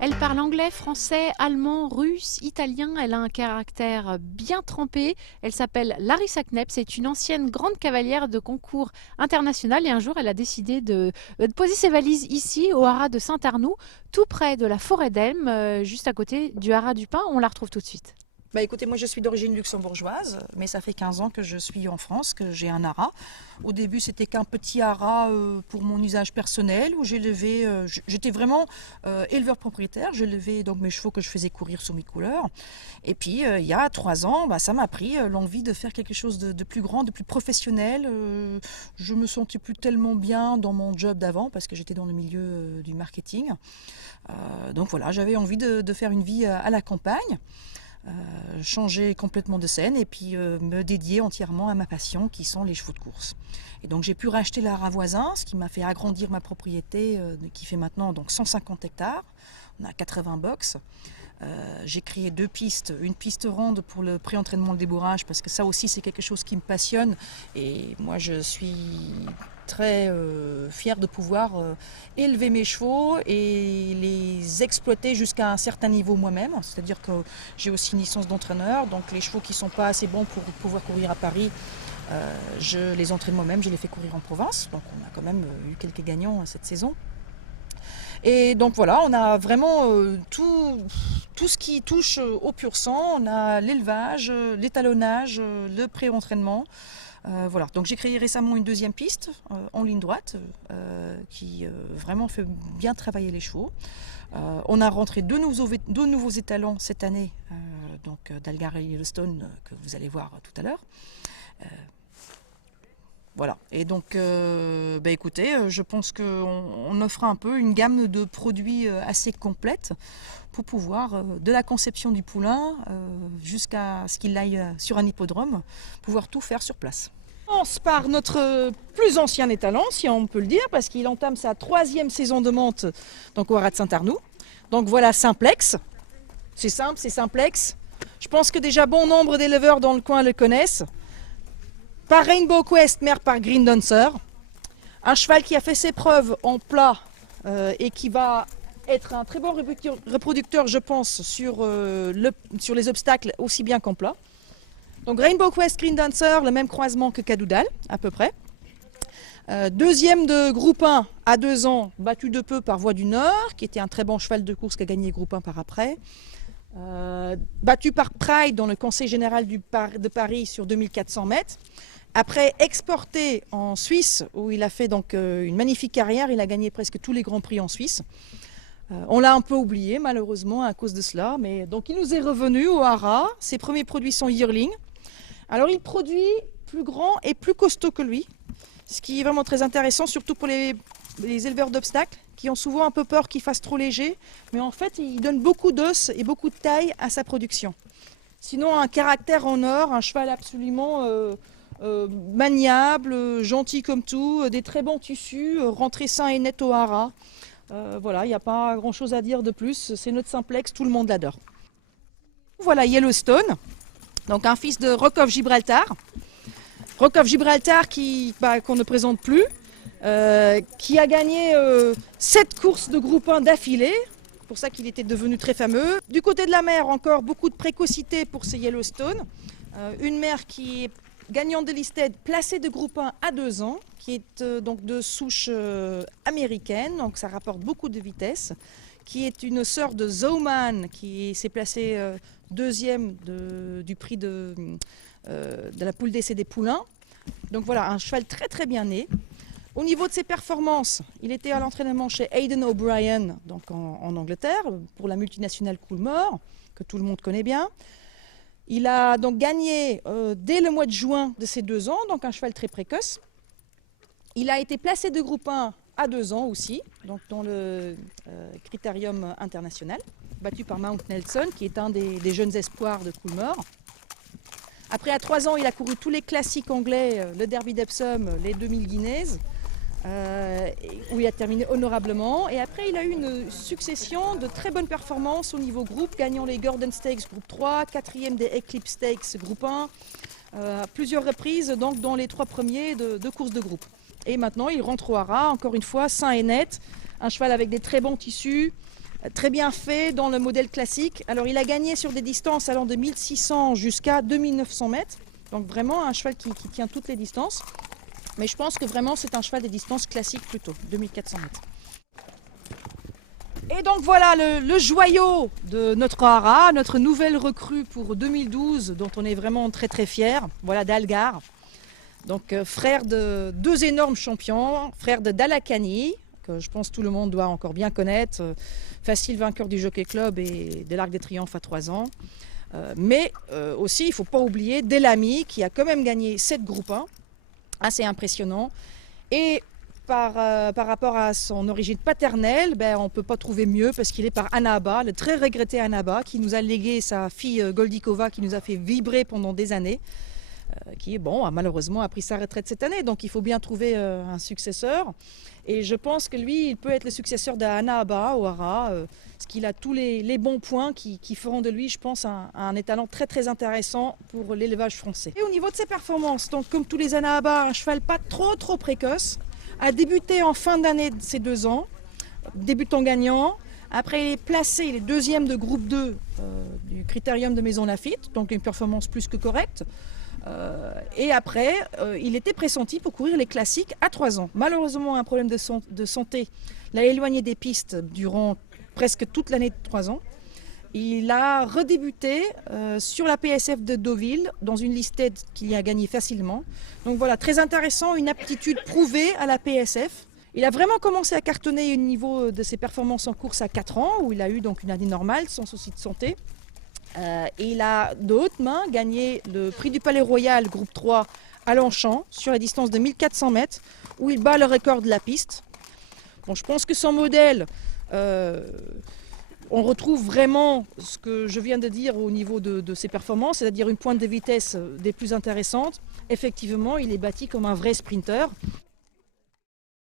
Elle parle anglais, français, allemand, russe, italien. Elle a un caractère bien trempé. Elle s'appelle Larissa Knepp. C'est une ancienne grande cavalière de concours international. Et un jour, elle a décidé de poser ses valises ici, au haras de Saint-Arnoux, tout près de la forêt d'Elme, juste à côté du haras du Pin. On la retrouve tout de suite. Bah écoutez, moi je suis d'origine luxembourgeoise, mais ça fait 15 ans que je suis en France, que j'ai un haras. Au début, c'était qu'un petit haras pour mon usage personnel, où j'étais vraiment éleveur propriétaire, j'élevais donc mes chevaux que je faisais courir sous mes couleurs. Et puis, il y a 3 ans, ça m'a pris l'envie de faire quelque chose de plus grand, de plus professionnel. Je me sentais plus tellement bien dans mon job d'avant, parce que j'étais dans le milieu du marketing. Donc voilà, j'avais envie de faire une vie à la campagne. Changer complètement de scène et puis me dédier entièrement à ma passion qui sont les chevaux de course. Et donc j'ai pu racheter le haras voisin, ce qui m'a fait agrandir ma propriété qui fait maintenant donc 150 hectares. On a 80 box. J'ai créé 2 pistes, une piste ronde pour le pré-entraînement, le débourrage, parce que ça aussi c'est quelque chose qui me passionne et moi je suis très fière de pouvoir élever mes chevaux et les exploiter jusqu'à un certain niveau moi-même, c'est-à-dire que j'ai aussi une licence d'entraîneur, donc les chevaux qui ne sont pas assez bons pour pouvoir courir à Paris, je les entraîne moi-même, je les fais courir en province, donc on a quand même eu quelques gagnants cette saison. Et donc voilà, on a vraiment tout ce qui touche au pur sang. On a l'élevage, l'étalonnage, le pré-entraînement. Voilà, donc j'ai créé récemment une 2e piste en ligne droite qui vraiment fait bien travailler les chevaux. On a rentré 2 nouveaux étalons cette année, donc d'Algar et Yellowstone que vous allez voir tout à l'heure. Voilà, et donc écoutez, je pense qu'on offre un peu une gamme de produits assez complète pour pouvoir, de la conception du poulain jusqu'à ce qu'il aille sur un hippodrome, pouvoir tout faire sur place. On commence par notre plus ancien étalon, si on peut le dire, parce qu'il entame sa 3e saison de monte donc au haras de Saint-Arnoux. Donc voilà Simplex, c'est simple, c'est Simplex. Je pense que déjà bon nombre d'éleveurs dans le coin le connaissent. Par Rainbow Quest, mère par Green Dancer. Un cheval qui a fait ses preuves en plat et qui va être un très bon reproducteur, je pense, sur les obstacles aussi bien qu'en plat. Donc Rainbow Quest, Green Dancer, le même croisement que Cadoudal, à peu près. 2e de groupe 1 à 2 ans, battu de peu par Voix du Nord, qui était un très bon cheval de course qui a gagné groupe 1 par après. Battu par Pride dans le conseil général de Paris sur 2400 mètres. Après exporté en Suisse, où il a fait donc une magnifique carrière, il a gagné presque tous les grands prix en Suisse. On l'a un peu oublié malheureusement à cause de cela, mais donc il nous est revenu au haras. Ses premiers produits sont yearling. Alors il produit plus grand et plus costaud que lui, ce qui est vraiment très intéressant, surtout pour les éleveurs d'obstacles qui ont souvent un peu peur qu'il fasse trop léger, mais en fait il donne beaucoup d'os et beaucoup de taille à sa production. Sinon un caractère en or, un cheval absolument maniable, gentil comme tout, des très bons tissus, rentré sain et net au haras. Voilà, il n'y a pas grand chose à dire de plus, c'est notre Simplex, tout le monde l'adore. Voilà Yellowstone, donc un fils de Rock of Gibraltar. Rock of Gibraltar qu'on ne présente plus, qui a gagné 7 courses de groupe 1 d'affilée, pour ça qu'il était devenu très fameux. Du côté de la mère, encore beaucoup de précocité pour ces Yellowstone. Une mère qui est gagnante de listed, placée de groupe 1 à 2 ans, qui est donc de souche américaine, donc ça rapporte beaucoup de vitesse, qui est une sœur de Zowman, qui s'est placée 2e du prix de la poule d'essai des poulains. Donc voilà, un cheval très très bien né. Au niveau de ses performances, il était à l'entraînement chez Aidan O'Brien, donc en Angleterre, pour la multinationale Coolmore, que tout le monde connaît bien. Il a donc gagné dès le mois de juin de ses 2 ans, donc un cheval très précoce. Il a été placé de groupe 1 à 2 ans aussi, donc dans le critérium international, battu par Mount Nelson, qui est un des jeunes espoirs de Coolmore. Après, à 3 ans, il a couru tous les classiques anglais, le Derby d'Epsom, les 2000 Guinées, où il a terminé honorablement. Et après, il a eu une succession de très bonnes performances au niveau groupe, gagnant les Gordon Stakes groupe 3, 4e des Eclipse Stakes groupe 1, plusieurs reprises donc dans les 3 premiers de courses de groupe. Et maintenant, il rentre au haras, encore une fois, sain et net, un cheval avec des très bons tissus, très bien fait dans le modèle classique. Alors il a gagné sur des distances allant de 1600 jusqu'à 2900 mètres. Donc vraiment un cheval qui tient toutes les distances. Mais je pense que vraiment c'est un cheval des distances classiques plutôt, 2400 mètres. Et donc voilà le joyau de notre hara, notre nouvelle recrue pour 2012 dont on est vraiment très très fiers. Voilà Dalgar, donc frère de deux énormes champions, frère de Dalakani, que je pense tout le monde doit encore bien connaître, facile vainqueur du Jockey Club et de l'Arc des Triomphes à 3 ans. Mais aussi il ne faut pas oublier Delamy qui a quand même gagné 7 groupes 1, assez impressionnant. Et par rapport à son origine paternelle, on ne peut pas trouver mieux parce qu'il est par Annaba, le très regretté Annaba, qui nous a légué sa fille Goldikova, qui nous a fait vibrer pendant des années, qui a malheureusement pris sa retraite cette année. Donc il faut bien trouver un successeur. Et je pense que lui, il peut être le successeur d'Annaba au hara, parce qu'il a tous les bons points qui feront de lui, je pense, un étalon très très intéressant pour l'élevage français. Et au niveau de ses performances, donc comme tous les Annaba, un cheval pas trop précoce, a débuté en fin d'année de ses 2 ans, débutant gagnant. Après, il est placé, il est deuxième de groupe 2 du critérium de Maison Lafitte, donc une performance plus que correcte. Et après, il était pressenti pour courir les classiques à 3 ans. Malheureusement, un problème de santé l'a éloigné des pistes durant presque toute l'année de 3 ans. Il a redébuté sur la PSF de Deauville, dans une listed qu'il a gagnée facilement. Donc voilà, très intéressant, une aptitude prouvée à la PSF. Il a vraiment commencé à cartonner au niveau de ses performances en course à 4 ans, où il a eu donc une année normale, sans souci de santé. Et il a de haute main gagné le prix du Palais Royal groupe 3 à Longchamp, sur la distance de 1400 mètres, où il bat le record de la piste. Bon, je pense que son modèle... on retrouve vraiment ce que je viens de dire au niveau de ses performances, c'est-à-dire une pointe de vitesse des plus intéressantes. Effectivement, il est bâti comme un vrai sprinter.